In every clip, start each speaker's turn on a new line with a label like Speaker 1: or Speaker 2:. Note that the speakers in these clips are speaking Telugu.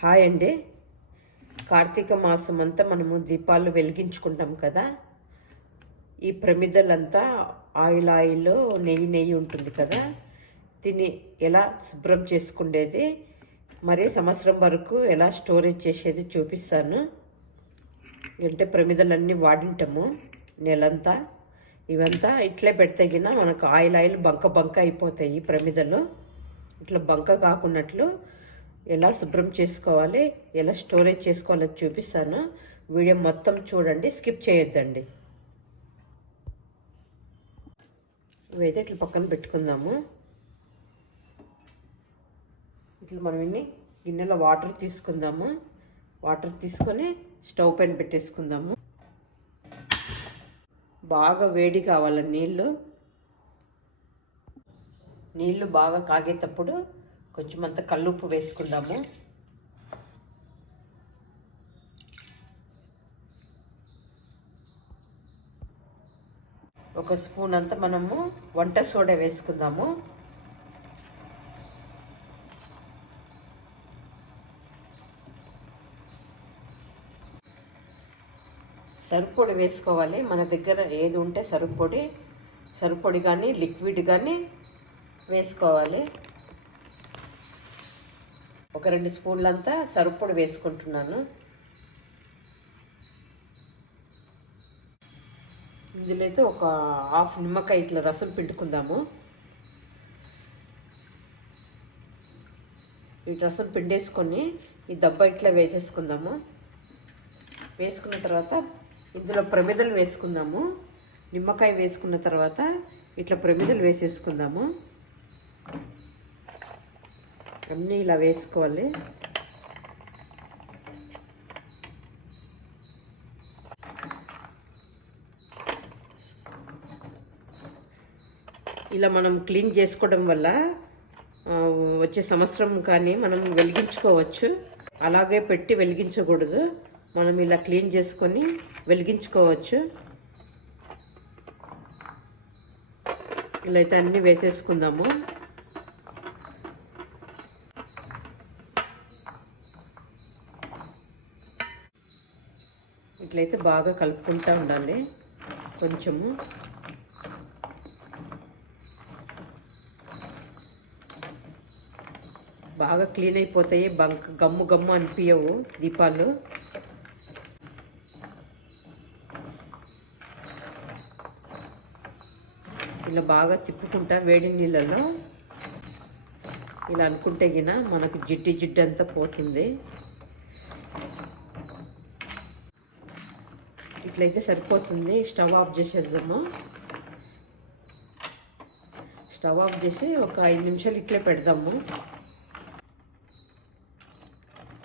Speaker 1: హాయ్ అండి. కార్తీక మాసం అంతా మనము దీపాలు వెలిగించుకుంటాం కదా. ఈ ప్రమిదలంతా ఆయిల్ ఆయిల్ నెయ్యి నెయ్యి ఉంటుంది కదా. దీన్ని ఎలా శుభ్రం చేసుకునేది మరి సంవత్సరం వరకు ఎలా స్టోరేజ్ చేసేది చూపిస్తాను. అంటే ప్రమిదలన్నీ వాడింటాము నెలంతా. ఇవంతా ఇట్లే పెడితే గిన మనకు ఆయిల్ ఆయిల్ బంక బంక అయిపోతాయి ప్రమిదలు. ఇట్లా బంక కాకున్నట్లు ఎలా శుభ్రం చేసుకోవాలి ఎలా స్టోరేజ్ చేసుకోవాలో చూపిస్తాను. వీడియో మొత్తం చూడండి స్కిప్ చేయొద్దండి. ఇవైతే ఇట్లా పక్కన పెట్టుకుందాము. ఇట్లా మనం ఇన్ని గిన్నెలో వాటర్ తీసుకుందాము. వాటర్ తీసుకొని స్టవ్ పైన పెట్టేసుకుందాము. బాగా వేడి కావాలి నీళ్ళు. నీళ్ళు బాగా కాగేటప్పుడు కొంచెం అంత కల్లుప్పు వేసుకుందాము. ఒక స్పూన్ అంతా మనము వంట సోడా వేసుకుందాము. సరుపొడి వేసుకోవాలి. మన దగ్గర ఏది ఉంటే సరుపొడి సరుపొడి కానీ లిక్విడ్ కానీ వేసుకోవాలి. ఒక రెండు స్పూన్లంతా సరుపొడి వేసుకుంటున్నాను. ఇందులో అయితే ఒక హాఫ్ నిమ్మకాయ ఇట్లా రసం పిండుకుందాము. ఈ రసం పిండేసుకొని ఈ దబ్బ ఇట్లా వేసేసుకుందాము. వేసుకున్న తర్వాత ఇందులో ప్రమిదలు వేసుకుందాము. నిమ్మకాయ వేసుకున్న తర్వాత ఇట్లా ప్రమిదలు వేసేసుకుందాము. అన్నీ ఇలా వేసుకోవాలి. ఇలా మనం క్లీన్ చేసుకోవడం వల్ల వచ్చే సంవత్సరం కానీ మనం వెలిగించుకోవచ్చు. అలాగే పెట్టి వెలిగించకూడదు. మనం ఇలా క్లీన్ చేసుకొని వెలిగించుకోవచ్చు. ఇలా అయితే అన్నీ వేసేసుకుందాము. ఇట్లయితే బాగా కలుపుకుంటూ ఉండాలి. కొంచెము. బాగా క్లీన్ అయిపోతాయి. బంక్ గమ్ము గమ్ము అనిపించవు దీపాలు. ఇలా బాగా తిప్పుకుంటా వేడి నీళ్ళలో. ఇలా అనుకుంటే గిన మనకు జిడ్డు జిడ్డు అంతా పోతుంది. ఇట్లయితే సరిపోతుంది. స్టవ్ ఆఫ్ చేసేద్దాము. స్టవ్ ఆఫ్ చేసి ఒక ఐదు నిమిషాలు ఇట్లే పెడదాము.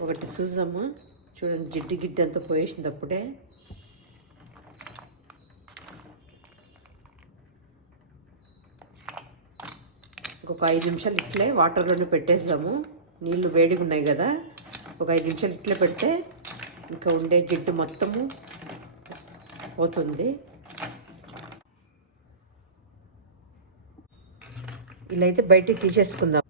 Speaker 1: ఒకటి చూద్దాము. చూడండి జిడ్డు గిడ్డు అంతా పోయేసింది అప్పుడే. ఇంకొక ఐదు నిమిషాలు ఇట్లే వాటర్లోనే పెట్టేద్దాము. నీళ్ళు వేడిగా ఉన్నాయి కదా. ఒక ఐదు నిమిషాలు ఇట్లే పెడితే ఇంకా ఉండే జిడ్డు మొత్తము పోతుంది. ఇలా అయితే బయటికి తీసేసుకుందాం.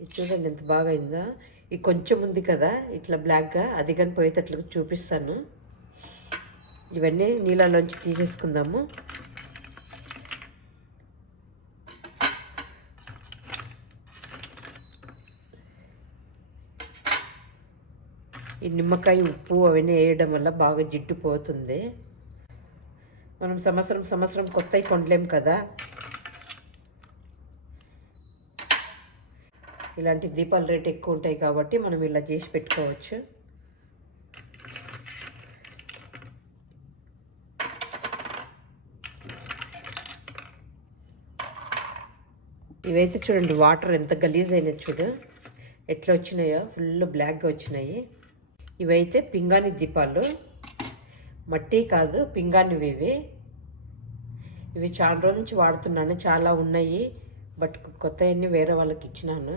Speaker 1: ఇది చూడండి ఎంత బాగా అయిందా ఇది కొంచెం ఉంది కదా ఇట్లా బ్లాక్గా అది కానీ పోయేటట్లు చూపిస్తాను. ఇవన్నీ నీళ్ళలోంచి తీసేసుకుందాము. ఈ నిమ్మకాయ ఉప్పు అవన్నీ వేయడం వల్ల బాగా జిడ్డు పోతుంది. మనం సంవత్సరం సంవత్సరం కొత్తవి కొనలేం కదా. ఇలాంటి దీపాల రేట్ ఎక్కువ ఉంటాయి కాబట్టి మనం ఇలా చేసి పెట్టుకోవచ్చు. ఇవైతే చూడండి వాటర్ ఎంత గలీజ్ అయినాయి చూడు. ఎట్లా వచ్చినాయో ఫుల్ బ్లాక్గా వచ్చినాయి. ఇవైతే పింగాణి దీపాలు. మట్టి కాదు పింగాణివి ఇవి ఇవి చాలా రోజుల నుంచి వాడుతున్నాను చాలా ఉన్నాయి బట్ కొత్తవన్నీ వేరే వాళ్ళకి ఇచ్చినాను.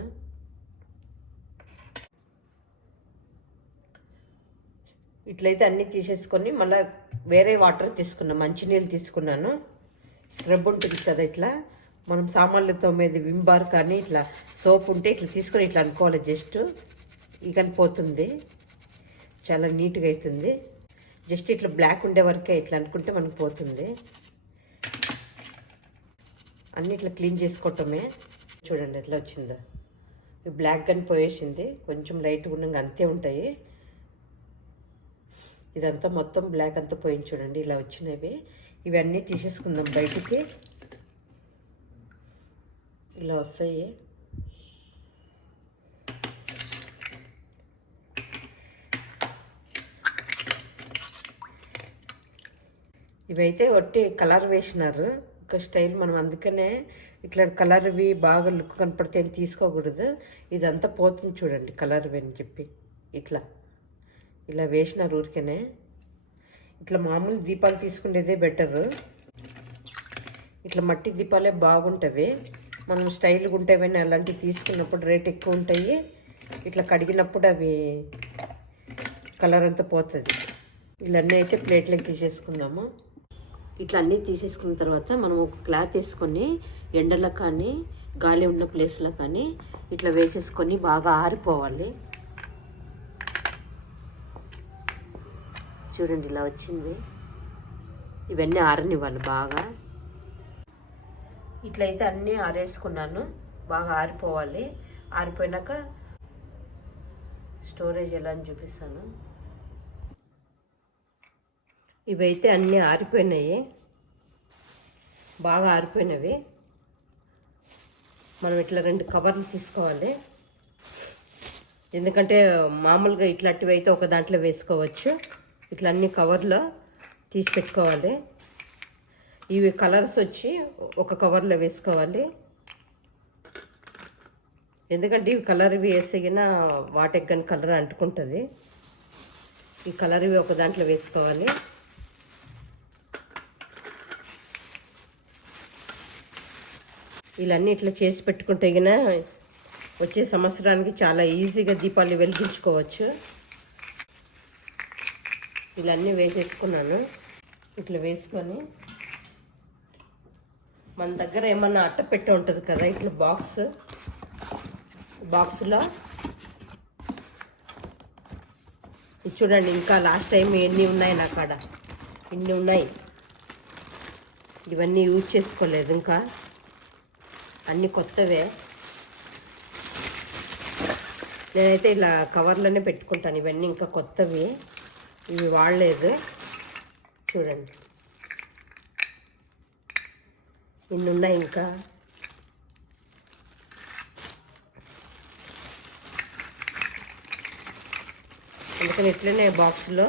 Speaker 1: ఇట్లయితే అన్నీ తీసేసుకొని మళ్ళీ వేరే వాటర్ తీసుకున్నాను మంచినీళ్ళు తీసుకున్నాను. స్క్రబ్ ఉంటుంది కదా ఇట్లా. మనం సామాన్లు తోమేది విమ్ కానీ ఇట్లా సోప్ ఉంటే ఇట్లా తీసుకొని ఇట్లా అనుకోవాలి జస్ట్. ఇక పోతుంది. చాలా నీట్గా అవుతుంది జస్ట్ ఇట్లా బ్లాక్ ఉండే వరకే ఇట్లా అనుకుంటే మనకు పోతుంది. అన్నీ ఇట్లా క్లీన్ చేసుకోవటమే. చూడండి ఎట్లా వచ్చిందో. ఈ బ్లాక్ కానీ పోయేసింది. కొంచెం లైట్గా ఉండగా అంతే ఉంటాయి. ఇదంతా మొత్తం బ్లాక్ అంతా పోయింది చూడండి. ఇలా వచ్చినవి. ఇవన్నీ తీసేసుకుందాం బయటికి. ఇలా వస్తాయి. ఇవైతే ఒట్టి కలర్ వేసినారు. ఒక స్టైల్ మనం అందుకనే ఇట్లా కలర్వి బాగా లుక్ కనపడితే ఏం తీసుకోకూడదు. ఇదంతా పోతుంది చూడండి కలర్వి అని చెప్పి. ఇట్లా. ఇలా వేసినారు ఊరికనే. ఇట్లా మామూలు దీపాలు తీసుకునేదే బెటరు. ఇట్లా మట్టి దీపాలే బాగుంటవి. మనం స్టైల్గా ఉంటావని అలాంటివి తీసుకున్నప్పుడు రేట్ ఎక్కువ ఉంటాయి. ఇట్లా కడిగినప్పుడు అవి కలర్ అంతా పోతుంది. ఇవన్నీ అయితే ప్లేట్లోకి తీసేసుకుందాము. ఇట్లా అన్నీ తీసేసుకున్న తర్వాత మనం ఒక క్లాత్ వేసుకొని ఎండలో కానీ గాలి ఉన్న ప్లేస్లో కానీ ఇట్లా వేసేసుకొని బాగా ఆరిపోవాలి. చూడండి ఇలా వచ్చింది. ఇవన్నీ ఆరనివ్వాలి బాగా. ఇట్లయితే అన్నీ ఆరేసుకున్నాను. బాగా ఆరిపోవాలి. ఆరిపోయినాక స్టోరేజ్ ఎలా అని చూపిస్తాను. ఇవైతే అన్నీ ఆరిపోయినాయి. బాగా ఆరిపోయినవి. మనం ఇట్లా రెండు కవర్లు తీసుకోవాలి. ఎందుకంటే మామూలుగా ఇట్లాంటివి అయితే ఒక దాంట్లో వేసుకోవచ్చు. ఇట్లా అన్ని కవర్లో తీసి పెట్టుకోవాలి. ఇవి కలర్స్ వచ్చి ఒక కవర్లో వేసుకోవాలి. ఎందుకంటే ఇవి కలర్ ఇవి వేసేగిన వాటికి కానీ కలర్ అంటుకుంటుంది. ఈ కలర్ ఇవి ఒక దాంట్లో వేసుకోవాలి. వీళ్ళన్నీ ఇట్లా చేసి పెట్టుకుంటే గిన వచ్చే సంవత్సరానికి చాలా ఈజీగా దీపాలు వెలిగించుకోవచ్చు. ఇలాన్నీ వేసేసుకున్నాను. ఇట్లా వేసుకొని మన దగ్గర ఏమన్నా అట్ట పెట్టి ఉంటుంది కదా ఇట్లా బాక్స్ బాక్స్లో. చూడండి ఇంకా లాస్ట్ టైం ఎన్ని ఉన్నాయి నా కాడ? ఇన్ని ఉన్నాయి? ఇవన్నీ యూజ్ చేసుకోలేదు ఇంకా. అన్ని కొత్తవే. నేనైతే ఇలా కవర్లోనే పెట్టుకుంటాను. ఇవన్నీ ఇంకా కొత్తవి. ఇవి వాడలేదు. చూడండి. ఇన్ని ఉన్నాయి ఇంకా. అందుకని ఇట్లనే బాక్స్లో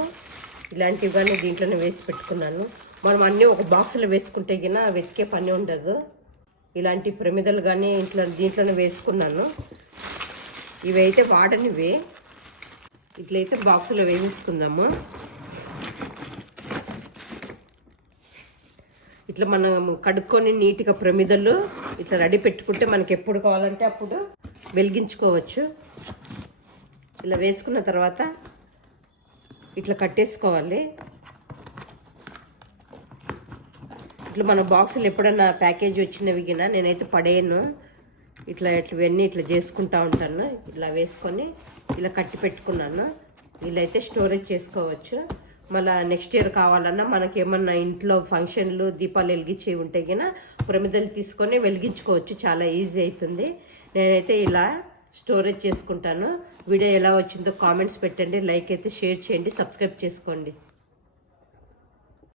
Speaker 1: ఇలాంటివి కానీ దీంట్లోనే వేసి పెట్టుకున్నాను. మనం అన్నీ ఒక బాక్స్లో వేసుకుంటే గిన వెతికే పని ఉండదు. ఇలాంటి ప్రమిదలు కానీ ఇంట్లో దీంట్లోనే వేసుకున్నాను. ఇవి అయితే వాడనివి. ఇట్లయితే బాక్సులో వేసేసుకుందాము. ఇట్లా మనం కడుక్కొని నీట్గా ప్రమిదలు ఇట్లా రెడీ పెట్టుకుంటే మనకి ఎప్పుడు కావాలంటే అప్పుడు వెలిగించుకోవచ్చు. ఇలా వేసుకున్న తర్వాత ఇట్లా కట్టేసుకోవాలి. ఇట్లా మన బాక్సులు ఎప్పుడన్నా ప్యాకేజ్ వచ్చినవి గిన నేనైతే పడేయను. ఇట్లా ఇట్లవన్నీ ఇట్లా చేసుకుంటా ఉంటాను. ఇలా వేసుకొని ఇలా కట్టి పెట్టుకున్నాను. ఇలా అయితే స్టోరేజ్ చేసుకోవచ్చు. మళ్ళీ నెక్స్ట్ ఇయర్ కావాలన్నా మనకి ఏమన్నా ఇంట్లో ఫంక్షన్లు దీపాలు వెలిగించేవి ఉంటే గిన ప్రమిదలు తీసుకొని వెలిగించుకోవచ్చు. చాలా ఈజీ అవుతుంది నేనైతే ఇలా స్టోరేజ్ చేసుకుంటాను. వీడియో ఎలా వచ్చిందో కామెంట్స్ పెట్టండి. లైక్ అయితే షేర్ చేయండి. సబ్స్క్రైబ్ చేసుకోండి.